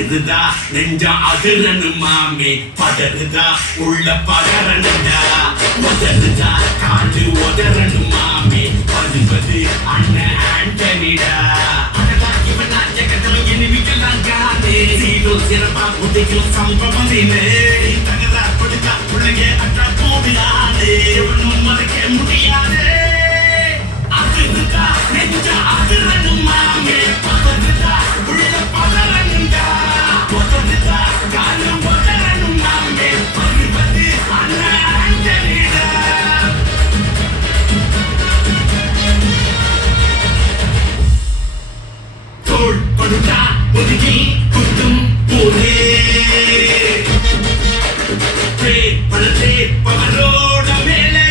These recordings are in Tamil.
அதிருதா நெஞ்ச அதிரனு மாமே பதறுதா உள்ள பதறனுடா உதறுதா காது உதறனு மாமே பதுவது அண்ணன் ஆண்டனிடா அதெல்லாம் இவன் ஜகத்துல எனிமிக்கலாம் காதே சீரோ சிறப்பா புதிக்கும் சம்பவம் தகரா கொடுத்தா உலக அட்டா போடுறாதே எவனும் மறைக்க முடியாது அதிருதா நெஞ்ச அதிரனு மாமே பதறுதா உள்ள பதறனுடா உதறுதா காது உதறனு மாமே பதுவது அண்ணன் ஆண்டனிடா தோள் படுத்தா ஒதுக்கி குத்தும் போதே படத்தே பவரோட மேலே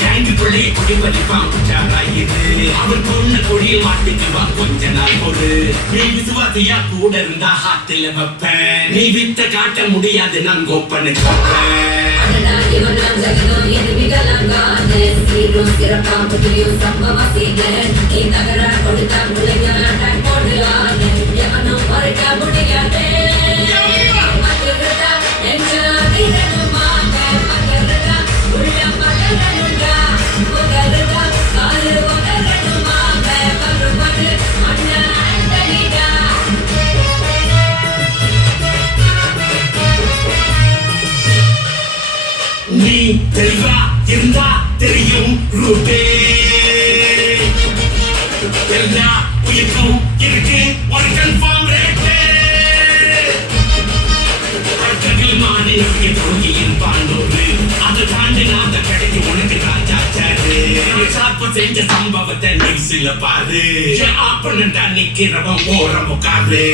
கேங்குக்குள்ளே கொடி வலிப்பான் உற்சாராயிரு அவன் பொண்ணு கொடியில் மாட்டிக்குவான் கொஞ்ச நாள் ஒரு நீ விசுவாசியா கூட இருந்தா ஹாத்துல வைப்பேன் நீ வித்த காட்ட முடியாது நான் கோப்பன்னு காப்பேன் நீ தெளிவா இருந்தா தெரியும் ரூபே எல்லா உயிர்க்கும் இருக்கு ஒரு கன்ஃபார்ம் ரேட்டு அக்ககில் மாறி நம்பிக்கை தோங்கி இருப்பாண்டோரு அதை தாண்டி நான் கிடைக்கு உனக்கு ராஜாச்சாரு சாப்ப செஞ்ச சம்பவத்தை நியூஸ்ல பாரு ஆப்பனண்டா நிக்கிறவன் ஓரம் உட்காரு